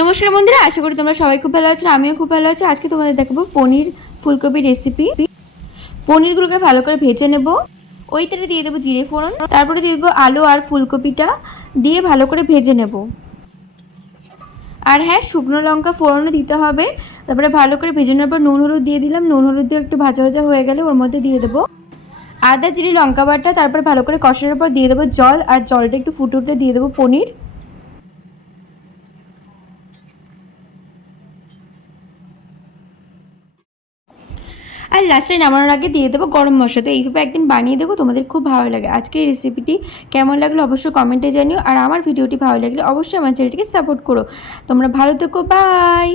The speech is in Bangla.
নমস্কার বন্ধুরা, আশা করি তোমরা সবাই খুব ভালো আছো। আমিও খুব ভালো আছি। আজকে তোমাদের দেখাবো পনির ফুলকপি রেসিপি। পনিরগুলোকে ভালো করে ভেজে নেব। ওই তেলে দিয়ে দেবো জিরে ফোড়ন, তারপরে দিয়ে দেবো আলু আর ফুলকপিটা দিয়ে ভালো করে ভেজে নেব। আর হ্যাঁ, শুকনো লঙ্কা ফোড়নও দিতে হবে। তারপরে ভালো করে ভেজে নেওয়ার পর নুন হলুদ দিয়ে দিলাম। নুন হলুদ দিয়ে একটু ভাজা ভাজা হয়ে গেলে ওর মধ্যে দিয়ে দেবো আদা জিরে লঙ্কা বাটা। তারপর ভালো করে কষানোর পর দিয়ে দেবো জল, আর জলটা একটু ফুটে উঠলে দিয়ে দেবো পনির। আর লাস্টে নামানোর আগে দিয়ে দেবো গরম মশলা। তো এইভাবে একদিন বানিয়ে দেবো, তোমাদের খুব ভালো লাগে। আজকের এই রেসিপিটি কেমন লাগলো অবশ্যই কমেন্টে জানিও। আর আমার ভিডিওটি ভালো লাগলে অবশ্যই আমার চ্যানেলটিকে সাপোর্ট করো। তোমরা ভালো থেকো, বাই।